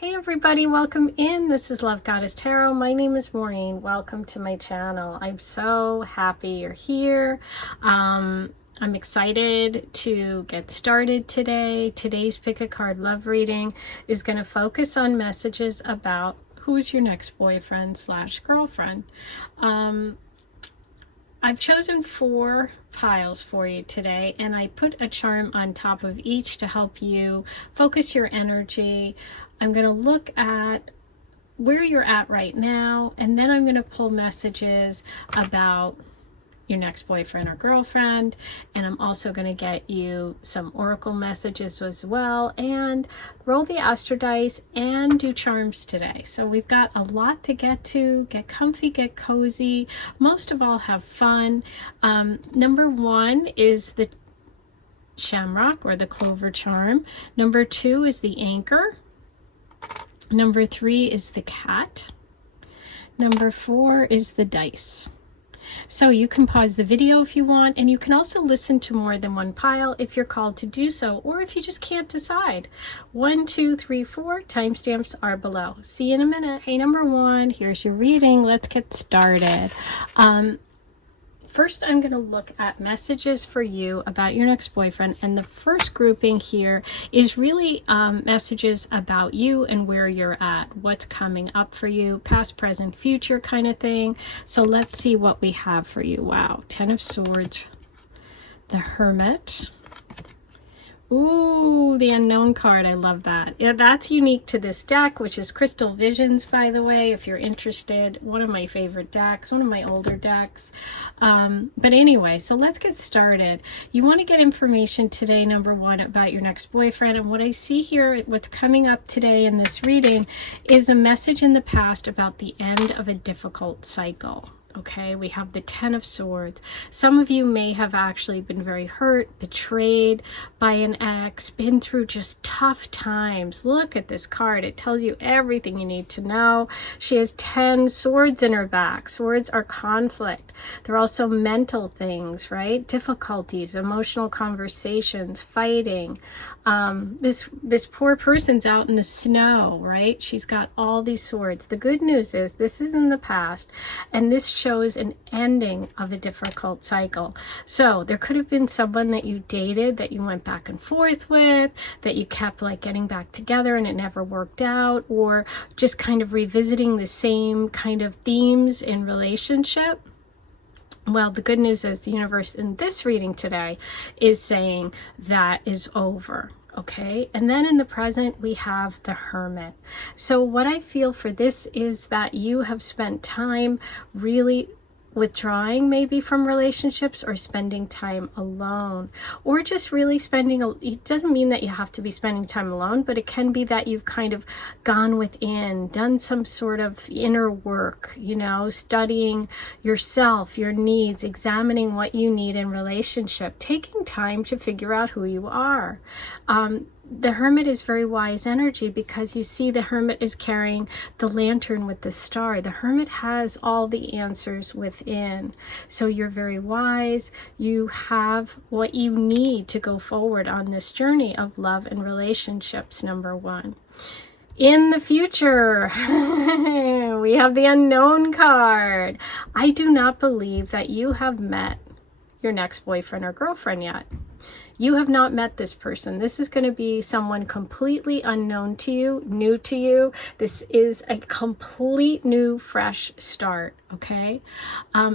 Hey everybody, welcome in. This is Love Goddess Tarot. My name is Maureen. Welcome to my channel. I'm so happy you're here. I'm excited to get started today. Today's pick a card love reading is going to focus on messages about who's your next boyfriend / girlfriend. I've chosen 4 piles for you today, and I put a charm on top of each to help you focus your energy. I'm going to look at where you're at right now, and then I'm going to pull messages about your next boyfriend or girlfriend, and I'm also going to get you some oracle messages as well, and roll the astro dice and do charms today. So we've got a lot to get to. Get comfy, get cozy, most of all have fun. Number 1 is the shamrock or the clover charm. Number 2 is the anchor. Number 3 is the cat. Number 4 is the dice. So you can pause the video if you want, and you can also listen to more than one pile if you're called to do so, or if you just can't decide. 1, 2, 3, 4 timestamps are below. See you in a minute. Hey, number 1, here's your reading. Let's get started. First, I'm going to look at messages for you about your next boyfriend, and the first grouping here is really messages about you and where you're at, what's coming up for you, past, present, future kind of thing. So let's see what we have for you. Wow, 10 of Swords, the Hermit. Ooh, the Unknown card. I love that. Yeah, that's unique to this deck, which is Crystal Visions, by the way, if you're interested. One of my favorite decks, one of my older decks. But anyway, so let's get started. You want to get information today, number 1, about your next boyfriend. And what I see here, what's coming up today in this reading, is a message in the past about the end of a difficult cycle. Okay, we have the 10 of Swords. Some of you may have actually been very hurt, betrayed by an ex, been through just tough times. Look at this card. It tells you everything you need to know. She has 10 swords in her back. Swords are conflict. They're also mental things, right? Difficulties, emotional conversations, fighting. This poor person's out in the snow, right? She's got all these swords. The good news is this is in the past, and this shows an ending of a difficult cycle. So there could have been someone that you dated, that you went back and forth with, that you kept like getting back together and it never worked out, or just kind of revisiting the same kind of themes in relationship. Well, the good news is the universe in this reading today is saying that is over. Okay, and then in the present we have the Hermit. So what I feel for this is that you have spent time really withdrawing maybe from relationships, or spending time alone, or just really spending it doesn't mean that you have to be spending time alone, but it can be that you've kind of gone within, done some sort of inner work, you know, studying yourself, your needs, examining what you need in relationship, taking time to figure out who you are. The Hermit is very wise energy, because you see the Hermit is carrying the lantern with the star. The Hermit has all the answers within. So you're very wise. You have what you need to go forward on this journey of love and relationships, number 1. In the future, we have the Unknown card. I do not believe that you have met your next boyfriend or girlfriend yet. You have not met this person. This is going to be someone completely unknown to you, new to you. This is a complete new, fresh start, okay?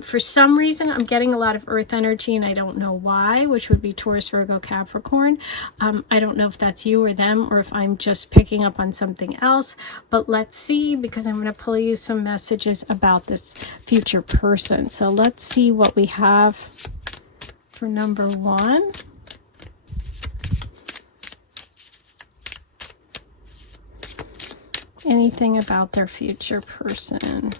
For some reason, I'm getting a lot of earth energy, and I don't know why, which would be Taurus, Virgo, Capricorn. I don't know if that's you or them, or if I'm just picking up on something else, but let's see, because I'm going to pull you some messages about this future person. So let's see what we have for number 1. Anything about their future person.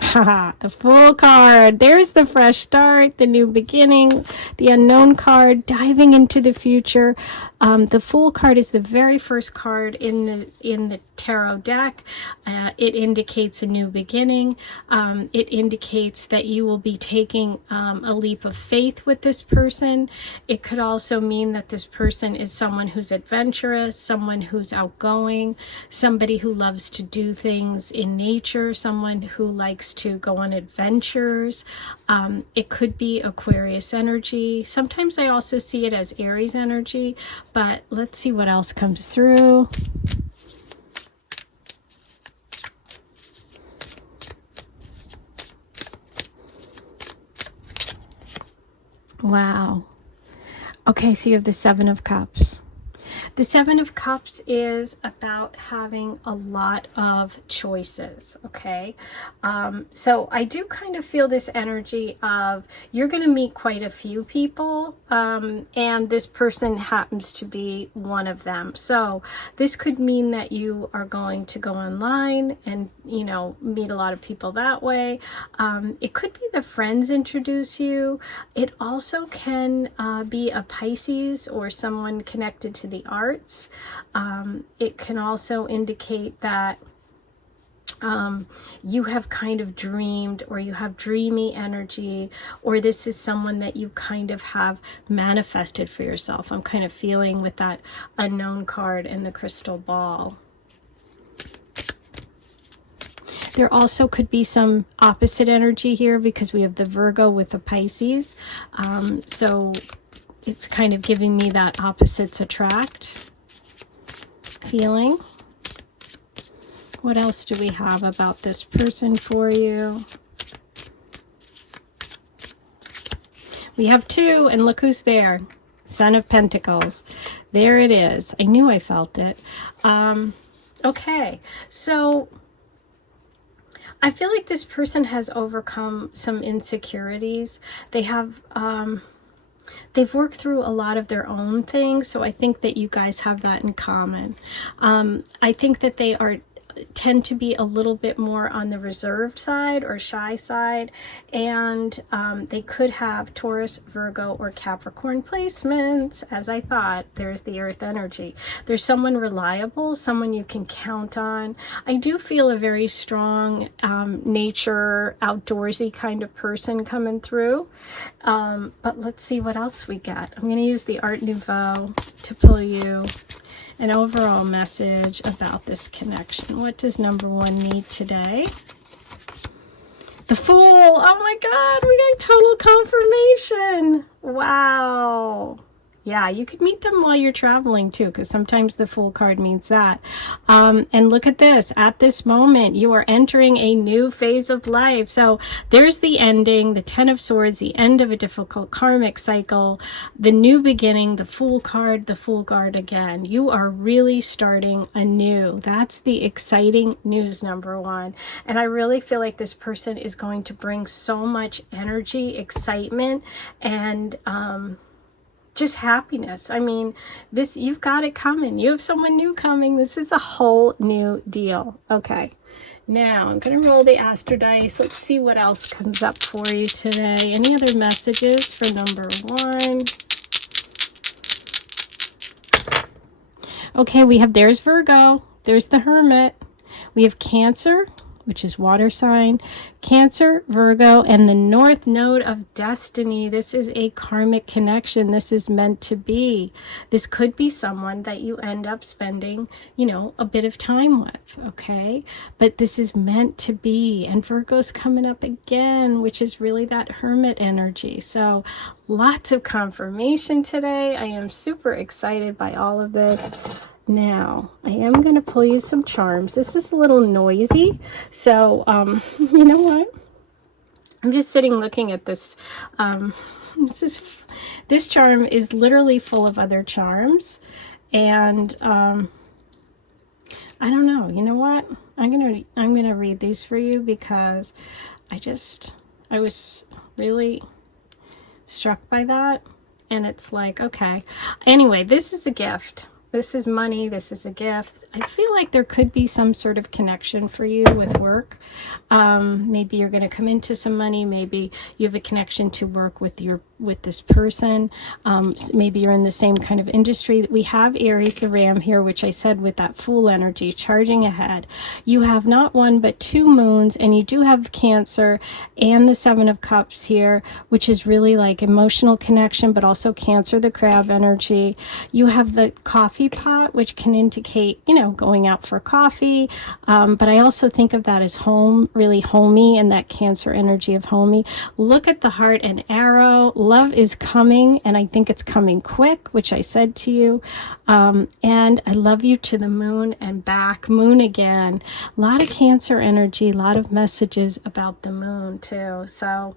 Haha, the Fool card. There's the fresh start, the new beginning, the Unknown card, diving into the future. The Fool card is the very first card in the tarot deck. It indicates a new beginning. It indicates that you will be taking a leap of faith with this person. It could also mean that this person is someone who's adventurous, someone who's outgoing, somebody who loves to do things in nature, someone who likes to go on adventures. It could be Aquarius energy. Sometimes I also see it as Aries energy, but let's see what else comes through. Wow. Okay, so you have the Seven of Cups. The Seven of Cups is about having a lot of choices, okay? So I do kind of feel this energy of you're going to meet quite a few people, and this person happens to be one of them. So this could mean that you are going to go online and, you know, meet a lot of people that way. It could be the friends introduce you. It also can be a Pisces or someone connected to the arts. It can also indicate that you have kind of dreamed, or you have dreamy energy, or this is someone that you kind of have manifested for yourself. I'm kind of feeling with that Unknown card and the crystal ball. There also could be some opposite energy here because we have the Virgo with the Pisces. So it's kind of giving me that opposites attract feeling. What else do we have about this person for you? We have two, and look who's there. Son of Pentacles. There it is. I knew I felt it. Okay, so I feel like this person has overcome some insecurities. They have they've worked through a lot of their own things, so I think that you guys have that in common. I think that they tend to be a little bit more on the reserved side or shy side, and they could have Taurus, Virgo, or Capricorn placements. As I thought, there's the earth energy. There's someone reliable, someone you can count on. I do feel a very strong nature, outdoorsy kind of person coming through. But let's see what else we got. I'm going to use the Art Nouveau to pull you an overall message about this connection. What does number one need today? The Fool. Oh my God, we got total confirmation. Wow. Yeah, you could meet them while you're traveling too, because sometimes the Fool card means that. And look at this. At this moment, you are entering a new phase of life. So there's the ending, the Ten of Swords, the end of a difficult karmic cycle, the new beginning, the Fool card, the Fool card again. You are really starting anew. That's the exciting news, number one. And I really feel like this person is going to bring so much energy, excitement, and just happiness. I mean, this, you've got it coming. You have someone new coming. This is a whole new deal. Okay, now I'm going to roll the Astro Dice. Let's see what else comes up for you today. Any other messages for number one? Okay, we have, there's Virgo. There's the Hermit. We have Cancer, which is water sign, Cancer, Virgo, and the North Node of Destiny. This is a karmic connection. This is meant to be. This could be someone that you end up spending, you know, a bit of time with, okay? But this is meant to be. And Virgo's coming up again, which is really that Hermit energy. So lots of confirmation today. I am super excited by all of this. Now, I am going to pull you some charms. This is a little noisy, so you know what? I'm just sitting looking at this. This charm is literally full of other charms, and I don't know. You know what? I'm gonna read these for you because I was really struck by that, and it's like, okay. Anyway, this is a gift. This is money. This is a gift. I feel like there could be some sort of connection for you with work. Maybe you're going to come into some money. Maybe you have a connection to work with your with this person. Maybe you're in the same kind of industry. We have Aries, the Ram here, which I said with that Fool energy, charging ahead. You have not one, but two moons, and you do have Cancer and the Seven of Cups here, which is really like emotional connection, but also Cancer, the crab energy. You have the coffee pot, which can indicate, you know, going out for coffee. But I also think of that as home, really homey, and that Cancer energy of homey. Look at the heart and arrow. Love is coming, and I think it's coming quick, which I said to you. And I love you to the moon and back. Moon again. A lot of Cancer energy, a lot of messages about the moon too. So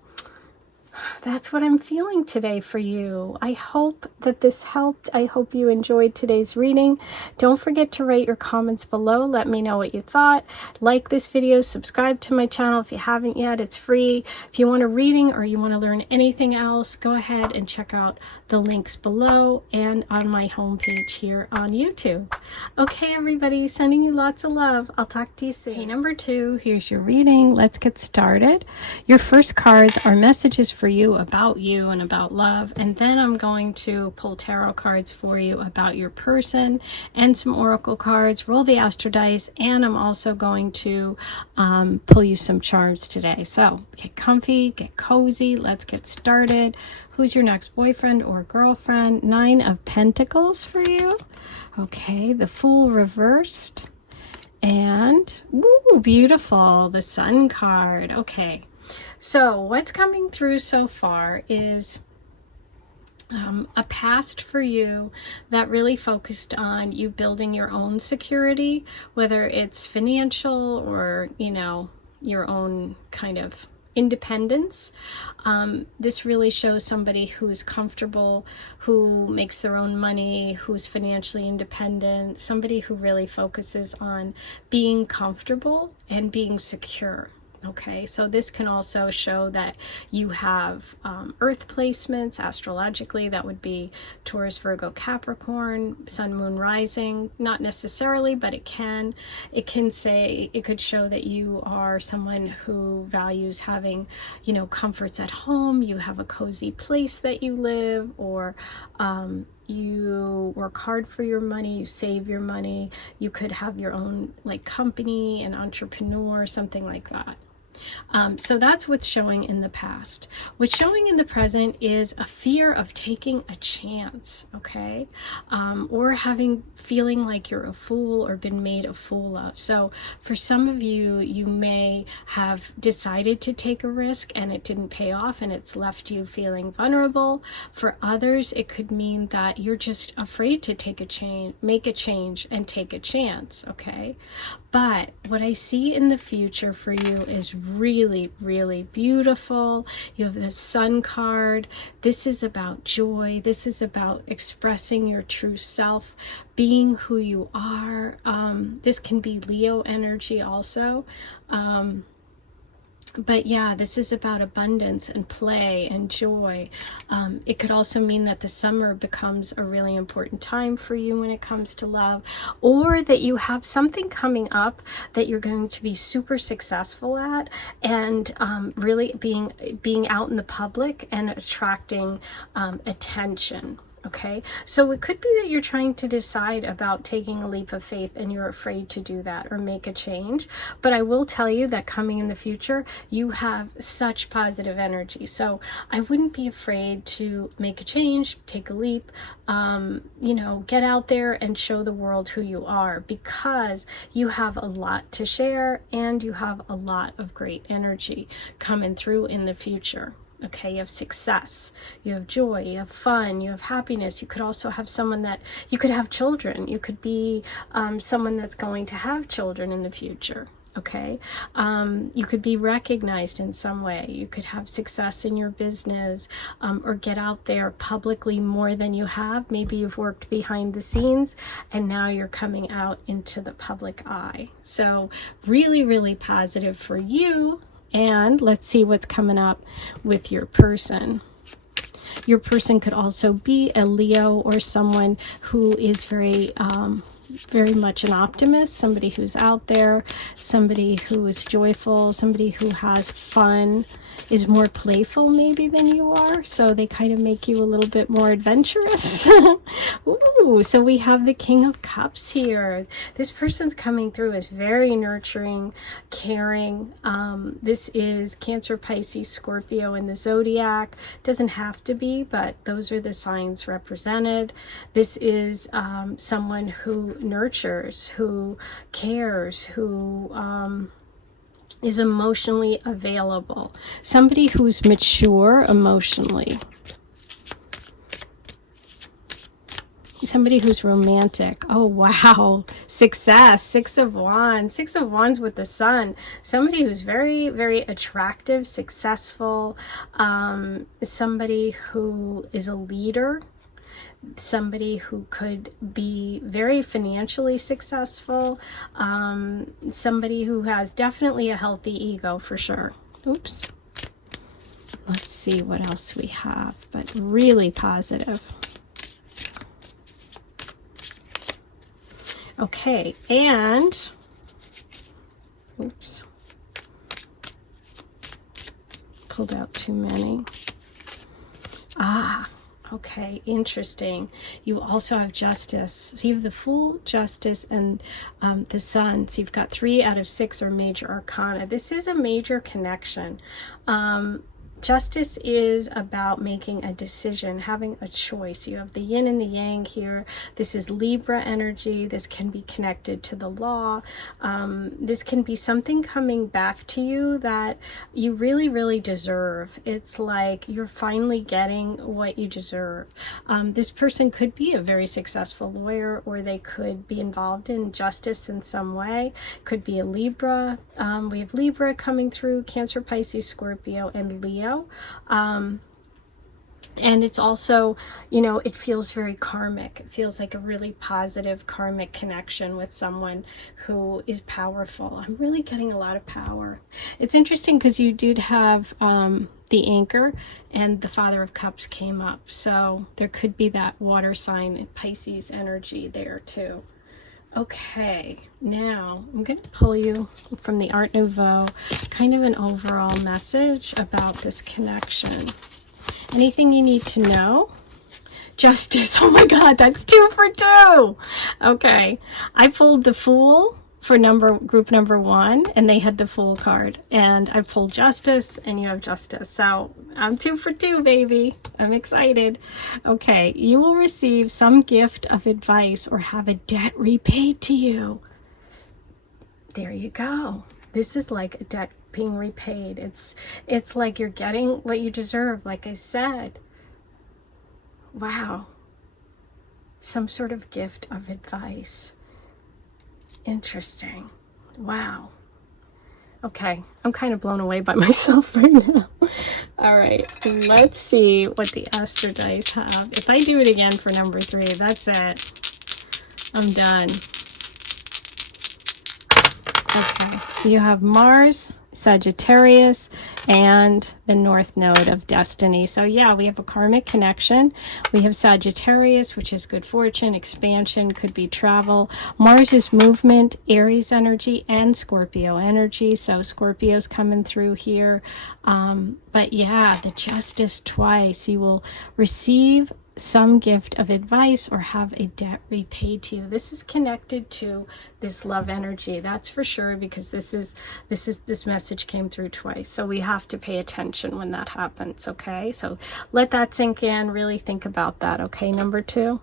that's what I'm feeling today for you. I hope that this helped. I hope you enjoyed today's reading. Don't forget to write your comments below. Let me know what you thought. Like this video, subscribe to my channel if you haven't yet. It's free. If you want a reading or you want to learn anything else, go ahead and check out the links below and on my homepage here on YouTube. Okay, everybody, sending you lots of love. I'll talk to you soon. Okay, number 2, here's your reading. Let's get started. Your first cards are messages for you, about you, and about love, and then I'm going to pull tarot cards for you about your person and some oracle cards, roll the astro dice, and I'm also going to pull you some charms today. So get comfy, get cozy, let's get started. Who's your next boyfriend or girlfriend? 9 of Pentacles for you. Okay, the Fool reversed, and ooh, beautiful, the Sun card. Okay, so what's coming through so far is a past for you that really focused on you building your own security, whether it's financial or, you know, your own kind of independence. This really shows somebody who's comfortable, who makes their own money, who's financially independent, somebody who really focuses on being comfortable and being secure. Okay, so this can also show that you have earth placements astrologically. That would be Taurus, Virgo, Capricorn, Sun, Moon, Rising. Not necessarily, but it can say, it could show that you are someone who values having, you know, comforts at home. You have a cozy place that you live, or you work hard for your money, you save your money. You could have your own like company, an entrepreneur, something like that. So that's what's showing in the past. What's showing in the present is a fear of taking a chance, okay? Or feeling like you're a fool or been made a fool of. So for some of you, you may have decided to take a risk and it didn't pay off and it's left you feeling vulnerable. For others, it could mean that you're just afraid to make a change and take a chance, okay? But what I see in the future for you is really, really beautiful. You have the Sun card. This is about joy. This is about expressing your true self, being who you are. This can be Leo energy also. But yeah, this is about abundance and play and joy. It could also mean that the summer becomes a really important time for you when it comes to love, or that you have something coming up that you're going to be super successful at, and really being out in the public and attracting attention. Okay, so it could be that you're trying to decide about taking a leap of faith and you're afraid to do that or make a change. But I will tell you that coming in the future, you have such positive energy. So I wouldn't be afraid to make a change, take a leap, you know, get out there and show the world who you are, because you have a lot to share and you have a lot of great energy coming through in the future. Okay, you have success, you have joy, you have fun, you have happiness. You could also have someone that, you could have children. You could be someone that's going to have children in the future. Okay, you could be recognized in some way. You could have success in your business, or get out there publicly more than you have. Maybe you've worked behind the scenes and now you're coming out into the public eye. So really, really positive for you. And let's see what's coming up with your person. Your person could also be a Leo or someone who is very very much an optimist, somebody who's out there, somebody who is joyful, somebody who has fun, is more playful maybe than you are. So they kind of make you a little bit more adventurous. Ooh, so we have the King of Cups here. This person's coming through as very nurturing, caring. This is Cancer, Pisces, Scorpio in the zodiac. Doesn't have to be, but those are the signs represented. This is someone who nurtures, who cares, who is emotionally available. Somebody who's mature emotionally. Somebody who's romantic. Oh, wow. Success. Six of Wands. Six of Wands with the Sun. Somebody who's very, very attractive, successful. Somebody who is a leader. Somebody who could be very financially successful. Somebody who has definitely a healthy ego for sure. Oops. Let's see what else we have, but really positive. Okay, and oops, pulled out too many. Okay, interesting. You also have Justice. So you have the Fool, Justice, and the Sun. So you've got 3 out of 6 are major arcana. This is a major connection. Justice is about making a decision, having a choice. You have the yin and the yang here. This is Libra energy. This can be connected to the law. This can be something coming back to you that you really, really deserve. It's like you're finally getting what you deserve. This person could be a very successful lawyer, or they could be involved in justice in some way. Could be a Libra. We have Libra coming through, Cancer, Pisces, Scorpio, and Leo. And it's also, you know, it feels very karmic. It feels like a really positive karmic connection with someone who is powerful. I'm really getting a lot of power. It's interesting because you did have the Anchor, and the Father of Cups came up. So there could be that water sign, Pisces energy there too. Okay, now I'm going to pull you from the Art Nouveau, kind of an overall message about this connection. Anything you need to know? Justice. Oh my God, that's 2 for 2. Okay, I pulled the Fool for group number 1, and they had the Fool card, and I pulled Justice, and you have Justice. So I'm 2 for 2, baby. I'm excited. Okay, you will receive some gift of advice or have a debt repaid to you. There you go. This is like a debt being repaid. It's like you're getting what you deserve, like I said. Wow. Some sort of gift of advice. Interesting. Wow. Okay, I'm kind of blown away by myself right now. All right, let's see what the Astro Dice have. If I do it again for number 3, that's it. I'm done. Okay, you have Mars, Sagittarius, and the North Node of Destiny. So yeah, we have a karmic connection. We have Sagittarius, which is good fortune, expansion, could be travel. Mars is movement, Aries energy, and Scorpio energy. So Scorpio's coming through here. But yeah, the Justice twice. You will receive some gift of advice or have a debt repaid to you. This is connected to this love energy, that's for sure, because this message came through twice. So we have to pay attention when that happens. Okay, so let that sink in, really think about that. Okay, number 2.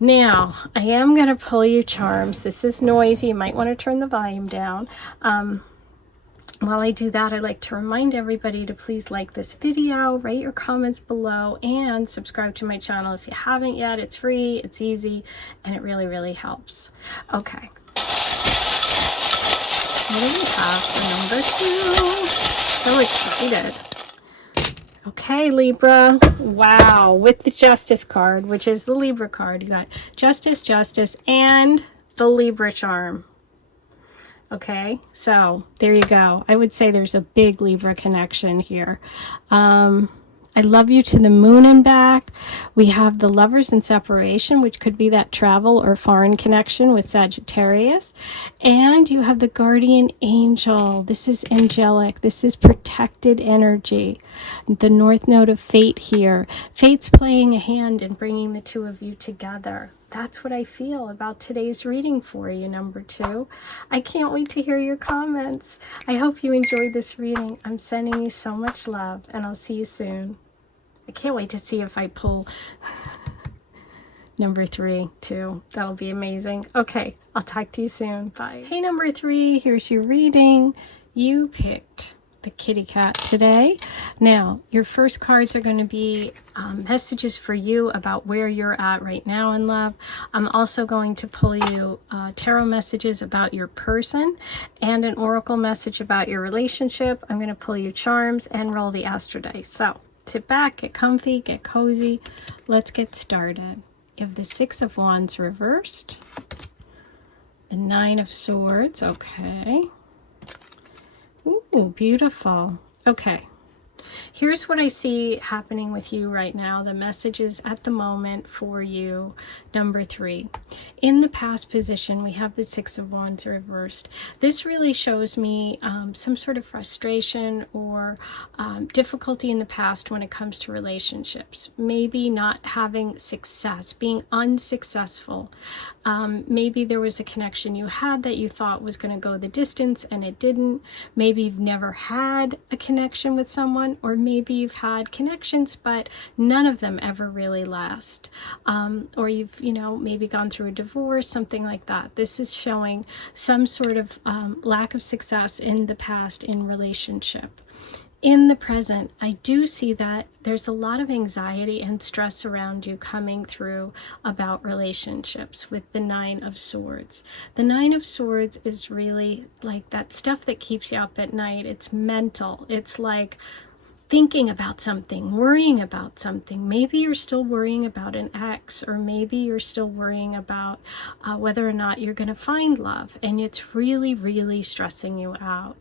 Now I am going to pull you charms. This is noisy, you might want to turn the volume down. While I do that, I'd like to remind everybody to please like this video, write your comments below, and subscribe to my channel if you haven't yet. It's free, it's easy, and it really, really helps. Okay. What do we have for number 2? So excited. Okay, Libra. Wow, with the Justice card, which is the Libra card, you got Justice, Justice, and the Libra charm. Okay, so there you go. I would say there's a big Libra connection here. I I love you to the moon and back. We have the Lovers in separation, which could be that travel or foreign connection with Sagittarius. And you have the guardian angel. This is angelic. This is protected energy. The north node of fate here. Fate's playing a hand in bringing the two of you together. That's what I feel about today's reading for you, number 2. I can't wait to hear your comments. I hope you enjoyed this reading. I'm sending you so much love, and I'll see you soon. I can't wait to see if I pull number 3 too. That'll be amazing. Okay, I'll talk to you soon. Bye. Hey, number 3, here's your reading. You picked the kitty cat today. Now, your first cards are going to be messages for you about where you're at right now in love. I'm also going to pull you tarot messages about your person and an oracle message about your relationship. I'm going to pull you charms and roll the astro dice. So sit back, get comfy, get cozy. Let's get started. You have the 6 of Wands reversed, the 9 of Swords. Okay. Ooh, beautiful. Okay. Here's what I see happening with you right now. The messages at the moment for you. Number 3. In the past position, we have the 6 of Wands reversed. This really shows me some sort of frustration or difficulty in the past when it comes to relationships. Maybe not having success, being unsuccessful. Maybe there was a connection you had that you thought was going to go the distance and it didn't. Maybe you've never had a connection with someone, or maybe you've had connections but none of them ever really last, or you've maybe gone through a divorce, something like that. This is showing some sort of lack of success in the past in relationship. In the present, I do see that there's a lot of anxiety and stress around you coming through about relationships with the 9 of Swords. The 9 of Swords is really like that stuff that keeps you up at night. It's mental. It's like thinking about something, worrying about something. Maybe you're still worrying about an ex, or maybe you're still worrying about whether or not you're going to find love, and it's really, really stressing you out.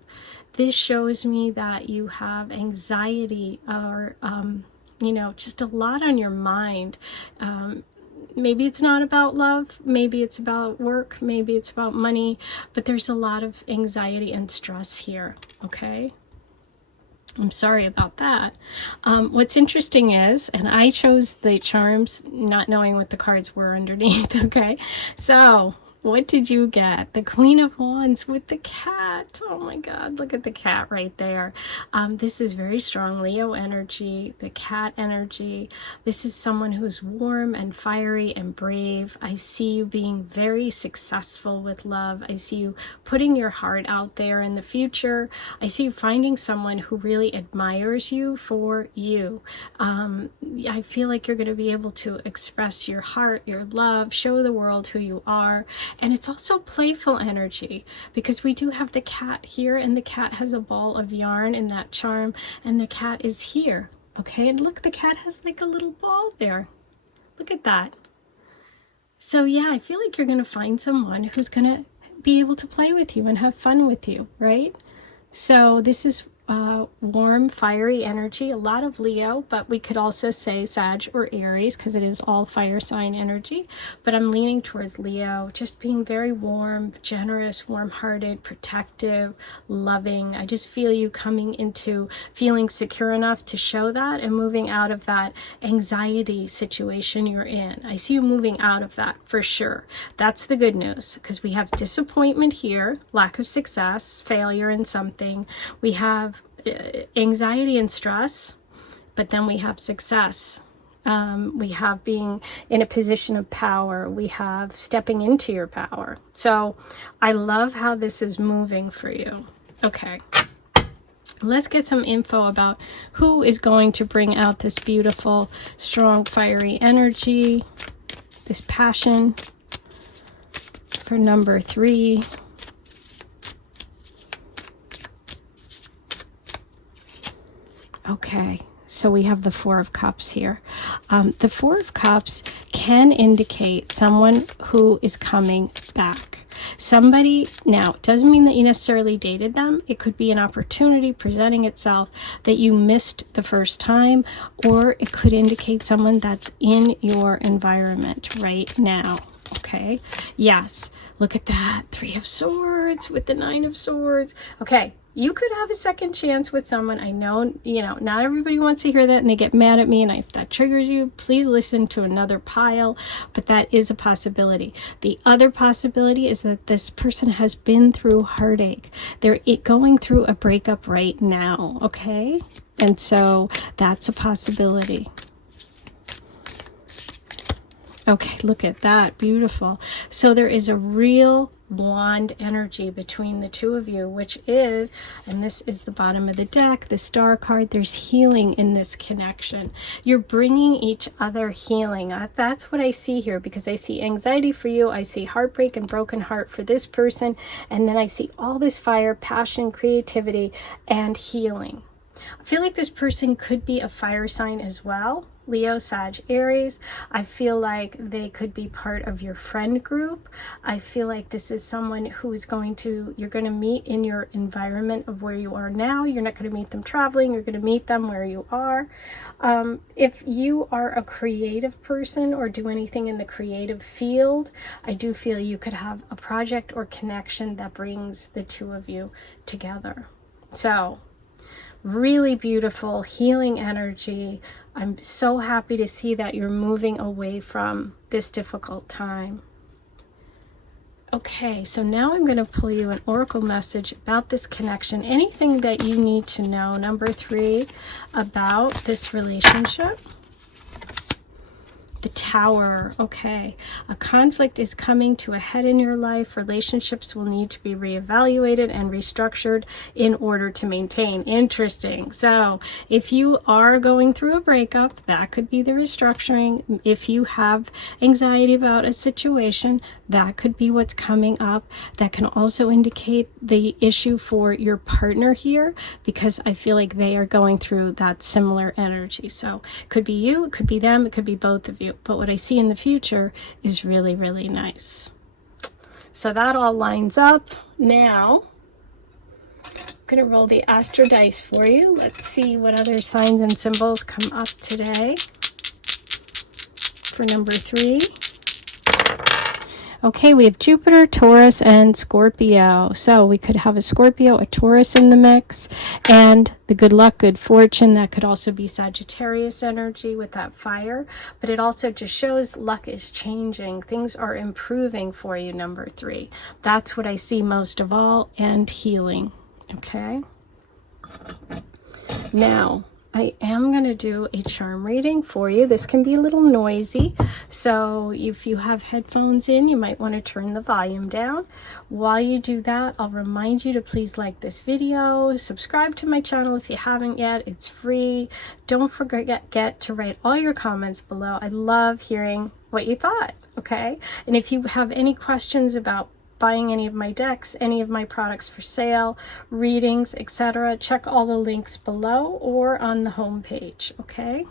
This shows me that you have anxiety or, just a lot on your mind. Maybe it's not about love, maybe it's about work, maybe it's about money, but there's a lot of anxiety and stress here, okay? I'm sorry about that. What's interesting is, and I chose the charms not knowing what the cards were underneath, okay? So what did you get? The Queen of Wands with the cat. Oh my God, look at the cat right there. This is very strong Leo energy, the cat energy. This is someone who's warm and fiery and brave. I see you being very successful with love. I see you putting your heart out there in the future. I see you finding someone who really admires you for you. I feel like you're going to be able to express your heart, your love, show the world who you are. And it's also playful energy, because we do have the cat here, and the cat has a ball of yarn in that charm, and the cat is here. Okay, and look, the cat has like a little ball there. Look at that. So yeah, I feel like you're going to find someone who's going to be able to play with you and have fun with you, right? So this is warm, fiery energy, a lot of Leo, but we could also say Sag or Aries, because it is all fire sign energy. But I'm leaning towards Leo, just being very warm, generous, warm-hearted, protective, loving. I just feel you coming into feeling secure enough to show that and moving out of that anxiety situation you're in. I see you moving out of that for sure. That's the good news, because we have disappointment here, lack of success, failure in something. We have anxiety and stress, but then we have success. We have being in a position of power. We have stepping into your power. So I love how this is moving for you. Okay, let's get some info about who is going to bring out this beautiful, strong, fiery energy, this passion for number 3. Okay, so we have the 4 of Cups here. The 4 of Cups can indicate someone who is coming back. Somebody, now, it doesn't mean that you necessarily dated them. It could be an opportunity presenting itself that you missed the first time, or it could indicate someone that's in your environment right now. Okay, yes, look at that, 3 of Swords with the 9 of Swords. Okay, you could have a second chance with someone. I know, you know, not everybody wants to hear that and they get mad at me, and if that triggers you, please listen to another pile, but that is a possibility. The other possibility is that this person has been through heartache. They're going through a breakup right now, okay? And so that's a possibility. Okay, look at that, beautiful. So there is a real wand energy between the two of you, which is, and this is the bottom of the deck, the Star card, there's healing in this connection. You're bringing each other healing. That's what I see here, because I see anxiety for you, I see heartbreak and broken heart for this person, and then I see all this fire, passion, creativity, and healing. I feel like this person could be a fire sign as well. Leo, Sag, Aries. I feel like they could be part of your friend group. I feel like this is someone who is you're going to meet in your environment of where you are now. You're not going to meet them traveling. You're going to meet them where you are. If you are a creative person or do anything in the creative field, I do feel you could have a project or connection that brings the two of you together. So, really beautiful healing energy. I'm so happy to see that you're moving away from this difficult time. Okay, so now I'm going to pull you an oracle message about this connection. Anything that you need to know, number 3, about this relationship. The Tower. Okay, a conflict is coming to a head in your life. Relationships will need to be reevaluated and restructured in order to maintain. Interesting. So if you are going through a breakup, that could be the restructuring. If you have anxiety about a situation, that could be what's coming up. That can also indicate the issue for your partner here, because I feel like they are going through that similar energy. So it could be you, it could be them, it could be both of you. But what I see in the future is really, really nice. So that all lines up. Now, I'm going to roll the Astro Dice for you. Let's see what other signs and symbols come up today for number 3. Okay, we have Jupiter, Taurus, and Scorpio. So we could have a Scorpio, a Taurus in the mix, and the good luck, good fortune. That could also be Sagittarius energy with that fire. But it also just shows luck is changing. Things are improving for you, number 3. That's what I see most of all, and healing. Okay? Now, I am going to do a charm reading for you. This can be a little noisy, so if you have headphones in, you might want to turn the volume down. While you do that, I'll remind you to please like this video, subscribe to my channel if you haven't yet. It's free. Don't forget to write all your comments below. I love hearing what you thought, okay? And if you have any questions about buying any of my decks, any of my products for sale, readings, etc., check all the links below or on the home page, okay?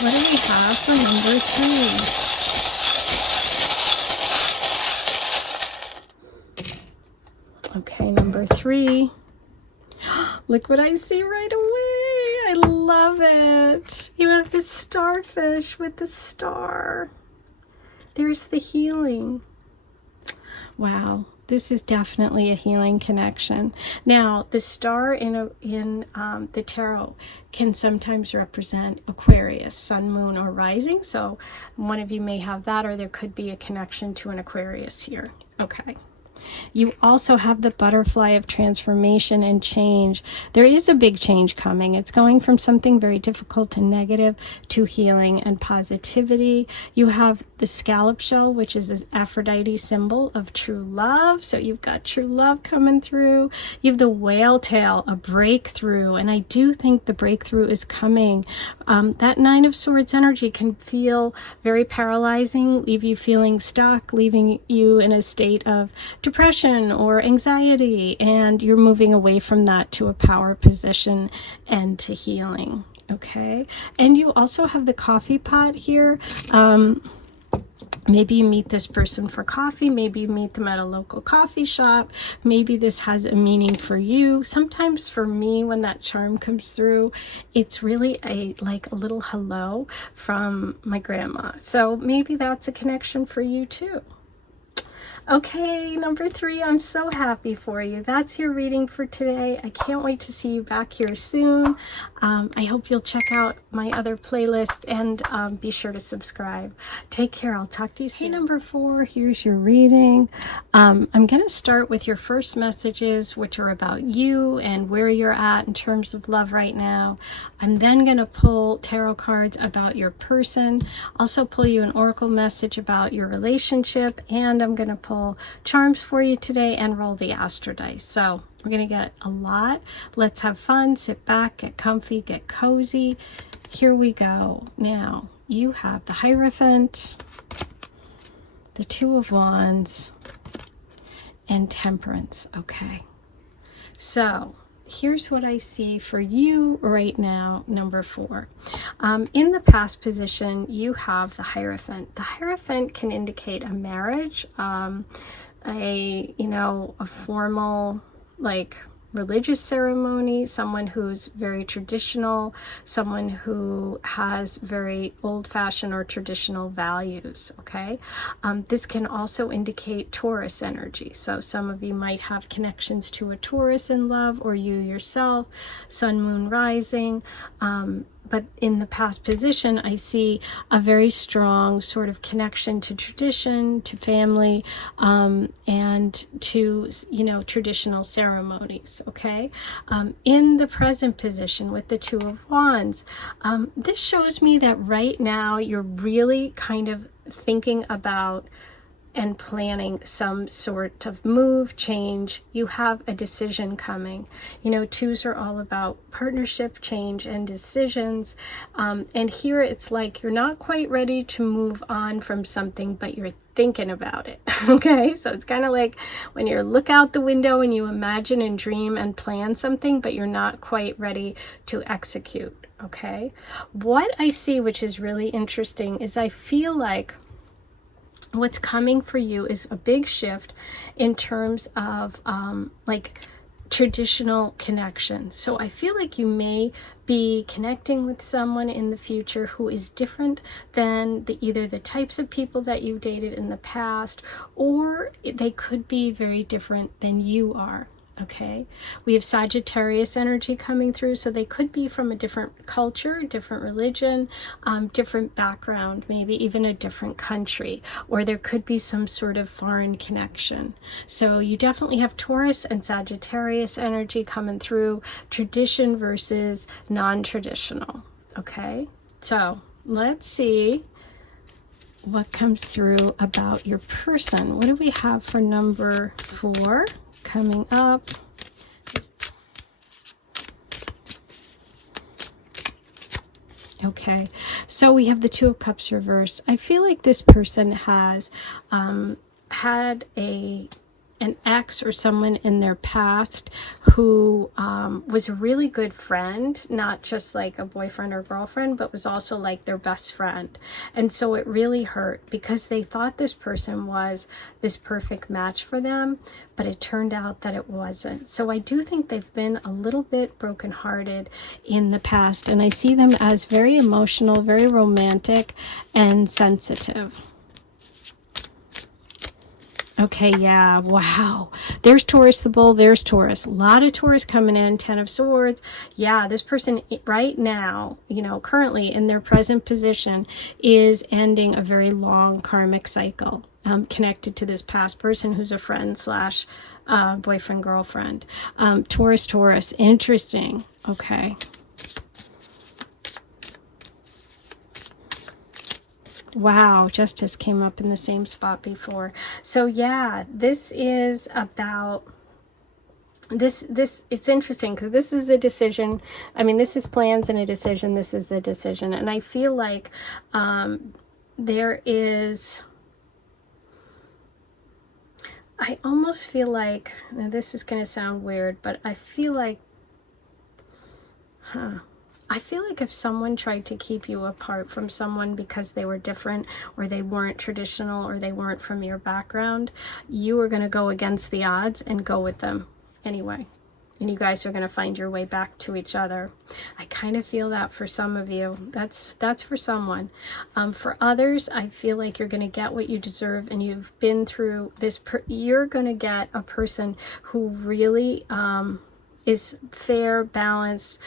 What do we have for number 3? Okay, number 3. Look what I see right away. I love it. You have the starfish with the star. There's the healing. Wow, this is definitely a healing connection. Now, the star in the tarot can sometimes represent Aquarius, sun, moon, or rising. So one of you may have that, or there could be a connection to an Aquarius here. Okay. You also have the butterfly of transformation and change. There is a big change coming. It's going from something very difficult and negative to healing and positivity. You have the scallop shell, which is an Aphrodite symbol of true love. So you've got true love coming through. You have the whale tail, a breakthrough. And I do think the breakthrough is coming. That 9 of Swords energy can feel very paralyzing, leave you feeling stuck, leaving you in a state of depression or anxiety, and you're moving away from that to a power position and to healing. Okay, and you also have the coffee pot here. Maybe you meet this person for coffee. Maybe you meet them at a local coffee shop. Maybe this has a meaning for you. Sometimes for me, when that charm comes through, it's really like a little hello from my grandma. So maybe that's a connection for you too. Okay, number 3, I'm so happy for you. That's your reading for today. I can't wait to see you back here soon. I hope you'll check out my other playlists and be sure to subscribe. Take care. I'll talk to you soon. Hey, number 4, here's your reading. I'm going to start with your first messages, which are about you and where you're at in terms of love right now. I'm then going to pull tarot cards about your person, also pull you an oracle message about your relationship, and I'm going to pull charms for you today and roll the astro dice. So we're going to get a lot. Let's have fun. Sit back, get comfy, get cozy. Here we go. Now you have the Hierophant, the Two of Wands, and Temperance. Okay, so here's what I see for you right now, number 4. In the past position, you have the Hierophant. The Hierophant can indicate a marriage, a formal, like, religious ceremony, someone who's very traditional, someone who has very old-fashioned or traditional values. Okay, this can also indicate Taurus energy, so some of you might have connections to a Taurus in love, or you yourself, sun, moon, rising. But in the past position, I see a very strong sort of connection to tradition, to family, and to, traditional ceremonies, okay? In the present position with the Two of Wands, this shows me that right now you're really kind of thinking about and planning some sort of move, change. You have a decision coming. Twos are all about partnership, change, and decisions. And here it's like you're not quite ready to move on from something, but you're thinking about it. Okay, so it's kind of like when you look out the window and you imagine and dream and plan something, but you're not quite ready to execute. Okay, what I see, which is really interesting, is I feel like what's coming for you is a big shift in terms of like traditional connections. So I feel like you may be connecting with someone in the future who is different than either the types of people that you've dated in the past, or they could be very different than you are. Okay, we have Sagittarius energy coming through, so they could be from a different culture, different religion, different background, maybe even a different country, or there could be some sort of foreign connection. So you definitely have Taurus and Sagittarius energy coming through, tradition versus non-traditional. Okay, so let's see what comes through about your person. What do we have for number 4 coming up? Okay, so we have the Two of Cups reversed. I feel like this person has had an ex or someone in their past who was a really good friend, not just like a boyfriend or girlfriend, but was also like their best friend. And so it really hurt because they thought this person was this perfect match for them, but it turned out that it wasn't. So I do think they've been a little bit brokenhearted in the past, and I see them as very emotional, very romantic, and sensitive. Okay, yeah, wow. There's Taurus the bull, there's Taurus. A lot of Taurus coming in, 10 of Swords. Yeah, this person right now, currently in their present position is ending a very long karmic cycle connected to this past person who's a friend slash boyfriend, girlfriend. Taurus, interesting. Okay. Wow, justice came up in the same spot before. So yeah, this is about this it's interesting because this is a decision. I mean, this is plans and a decision. This is a decision, and I feel like there is, I almost feel like, now this is going to sound weird, but I feel like I feel like if someone tried to keep you apart from someone because they were different, or they weren't traditional, or they weren't from your background, you were going to go against the odds and go with them anyway. And you guys are going to find your way back to each other. I kind of feel that for some of you. That's for someone. For others, I feel like you're going to get what you deserve, and you've been through this. You're going to get a person who really is fair, balanced,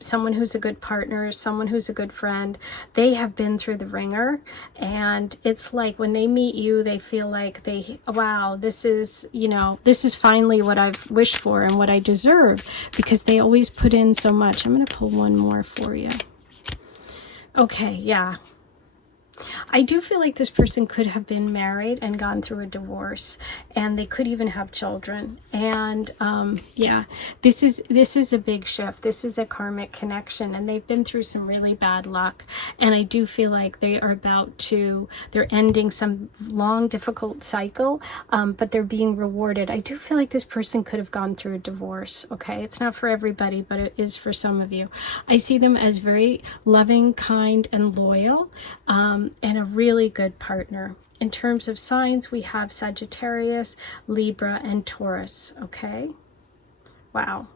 someone who's a good partner, someone who's a good friend. They have been through the ringer, and it's like when they meet you, they feel like wow, this is, you know, this is finally what I've wished for and what I deserve, because they always put in so much. I'm going to pull one more for you. Okay, yeah. I do feel like this person could have been married and gone through a divorce, and they could even have children. And yeah, this is a big shift. This is a karmic connection, and they've been through some really bad luck. And I do feel like they are they're ending some long, difficult cycle, but they're being rewarded. I do feel like this person could have gone through a divorce. Okay, it's not for everybody, but it is for some of you. I see them as very loving, kind, and loyal. And a really good partner. In terms of signs, we have Sagittarius, Libra, and Taurus. Okay? Wow.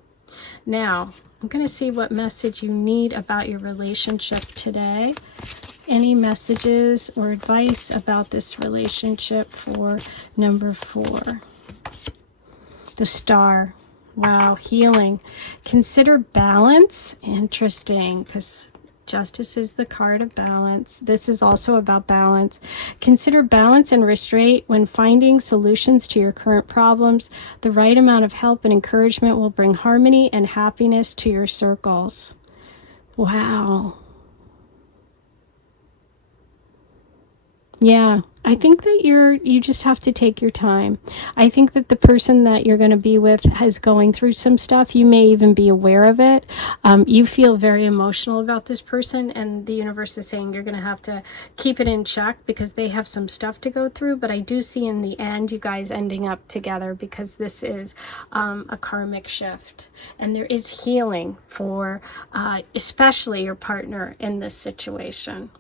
Now, I'm going to see what message you need about your relationship today. Any messages or advice about this relationship for number 4? The Star. Wow, healing. Consider balance. Interesting, because Justice is the card of balance. This is also about balance. Consider balance and restraint when finding solutions to your current problems. The right amount of help and encouragement will bring harmony and happiness to your circles. Wow. Yeah, I think that you just have to take your time. I think that the person that you're going to be with is going through some stuff. You may even be aware of it. You feel very emotional about this person, and the universe is saying you're going to have to keep it in check because they have some stuff to go through. But I do see in the end you guys ending up together, because this is a karmic shift, and there is healing for especially your partner in this situation.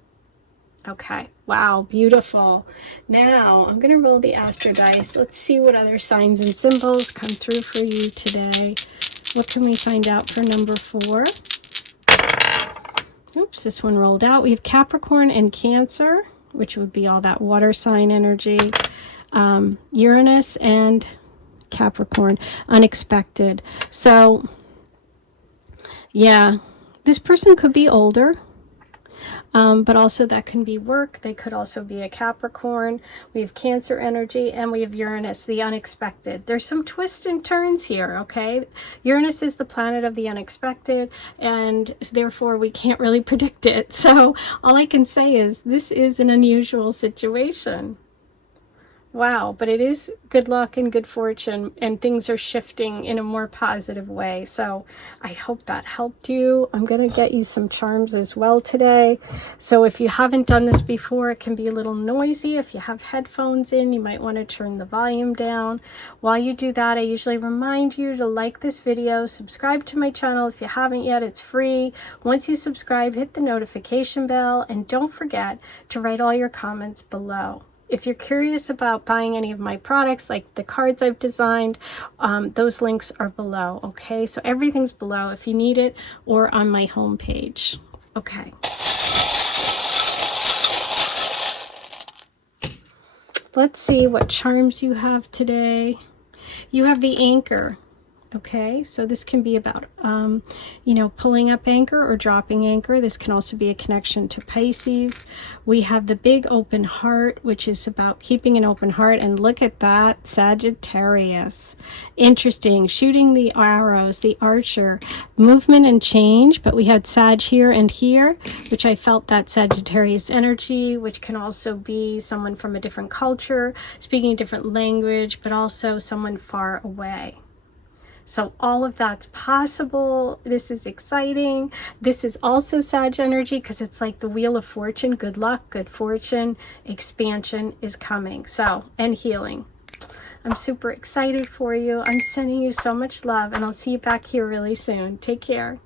Okay, wow, beautiful. Now I'm going to roll the Astro dice. Let's see what other signs and symbols come through for you today. What can we find out for number 4? Oops, this one rolled out. We have Capricorn and Cancer, which would be all that water sign energy. Uranus and Capricorn, unexpected. So, yeah, this person could be older. But also that can be work. They could also be a Capricorn. We have Cancer energy, and we have Uranus, the unexpected. There's some twists and turns here, okay? Uranus is the planet of the unexpected, and therefore we can't really predict it. So all I can say is this is an unusual situation. Wow, but it is good luck and good fortune, and things are shifting in a more positive way. So I hope that helped you. I'm going to get you some charms as well today. So if you haven't done this before, it can be a little noisy. If you have headphones in, you might want to turn the volume down. While you do that, I usually remind you to like this video, subscribe to my channel if you haven't yet. It's free. Once you subscribe, hit the notification bell, and don't forget to write all your comments below. If you're curious about buying any of my products, like the cards I've designed, those links are below, okay? So everything's below if you need it, or on my homepage. Okay. Let's see what charms you have today. You have the Anchor. Okay, so this can be about, pulling up anchor or dropping anchor. This can also be a connection to Pisces. We have the Big Open Heart, which is about keeping an open heart. And look at that, Sagittarius. Interesting. Shooting the arrows, the archer. Movement and change, but we had Sag here and here, which I felt that Sagittarius energy, which can also be someone from a different culture, speaking a different language, but also someone far away. So all of that's possible. This is exciting. This is also Sag energy, because it's like the Wheel of Fortune. Good luck, good fortune, expansion is coming. So, and healing. I'm super excited for you. I'm sending you so much love, and I'll see you back here really soon. Take care.